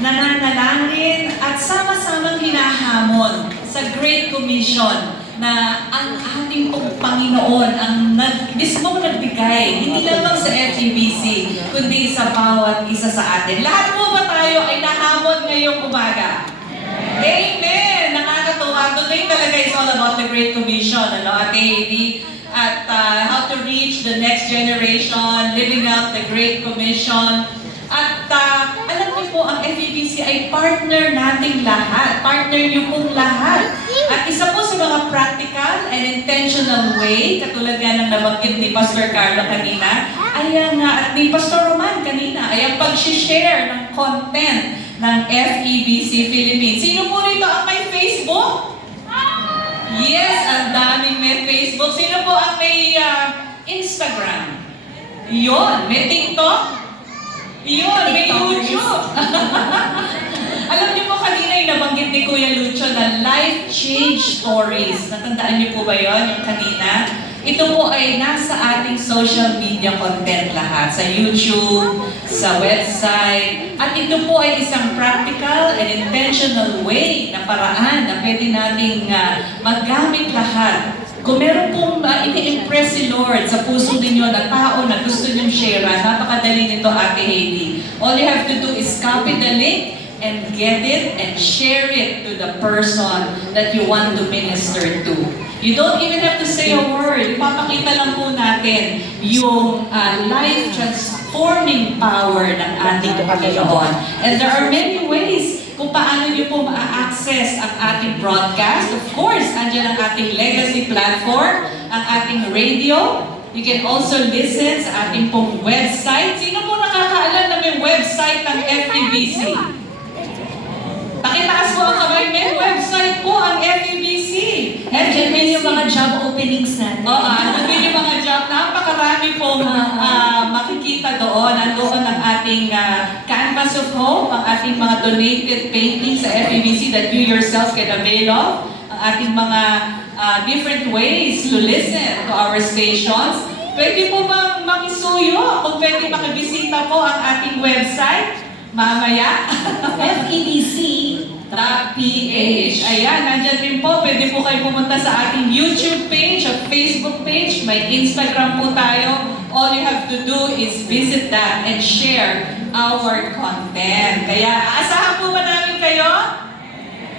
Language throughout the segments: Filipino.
nananalangin at sama-samang hinahamon sa Great Commission na ang ating pong Panginoon ang mismo nagbigay, hindi lamang sa FEBC, kundi sa bawat isa sa atin. Lahat po ba tayo ay nahamon ngayong umaga? Amen! Nakakatuwa. Today talaga is all about the Great Commission, ano, Ate Heidi, at how to reach the next generation, living out the Great Commission. At alam niyo po, ang FEBC ay partner nating lahat. Partner niyo pong lahat. At isa po sa mga practical and intentional way, katulad nga ng nabanggit ni Pastor Carlo kanina, ay at ni Pastor Roman kanina, ay ang pag-share ng content ng FEBC Philippines. Sino po rito ang may Facebook? Yes, ang daming may Facebook. Sino po ang may Instagram? Yun. May TikTok? Yun, may YouTube. Alam niyo po kanina yung nabanggit ni Kuya Lucho na life change stories. Natandaan niyo po ba yun, yung kanina? Ito po ay nasa ating social media content lahat. Sa YouTube, sa website. At ito po ay isang practical and intentional way na paraan na pwede nating magamit lahat. Kung meron pong ini-impress si Lord sa puso ninyo na tao na gusto niyong share, napakadali nito, Ate Heidi. All you have to do is copy the link and get it and share it to the person that you want to minister to. You don't even have to say a word. Ipapakita lang po natin yung life-transforming power ng ating Panginoon. And there are many ways kung paano niyo po ma-access ang ating broadcast. Of course, andyan ang ating legacy platform, ang ating radio. You can also listen sa ating pong website. Sino po nakakaalam na may website ng FEBC? Pakitaas po ang kamay, may website po ang FEBC. Diyan din yung mga job openings natin. Oo, ano din yung mga job. Napakarami pong makikita doon. Nandoon ang ating Canvas of Hope, ang ating mga donated paintings sa FEBC that you yourself can avail of. Ang ating mga different ways to listen to our stations. Pwede po bang makisuyo? Kung pwede makibisita po ang ating website mamaya. FEBC.ph. Ayan, nandyan din po. Pwede po kayo pumunta sa ating YouTube page at Facebook page. May Instagram po tayo. All you have to do is visit that and share our content. Kaya, aasahan po ba namin kayo?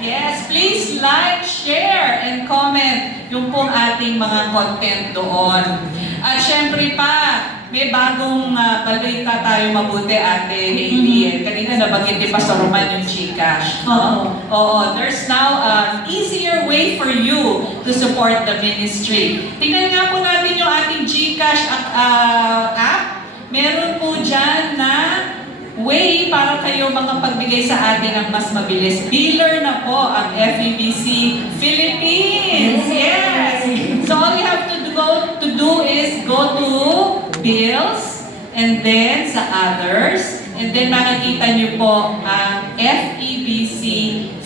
Yes, please like, share, and comment yung pong ating mga content doon. At syempre pa, may bagong balita tayo mabuti, Ate Heidi. Kanina nabanggit ni Pastor Roman yung GCash. Oo, there's now an easier way for you to support the ministry. Tingnan nga po natin yung ating GCash app. Meron po dyan na way para kayo makapagbigay sa atin ng mas mabilis. Biller na po ang FEBC Philippines. Yes! So all you have to do is go to bills and then sa others and then makikita niyo po ang FEBC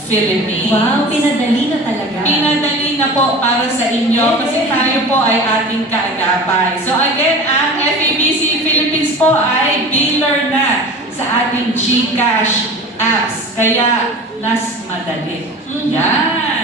Philippines. Wow, pinadali na talaga. Pinadali na po para sa inyo kasi tayo po ay ating kaagapay. So again, ang FEBC Philippines po ay biller na sa ating GCash apps. Kaya, mas madali. Yan!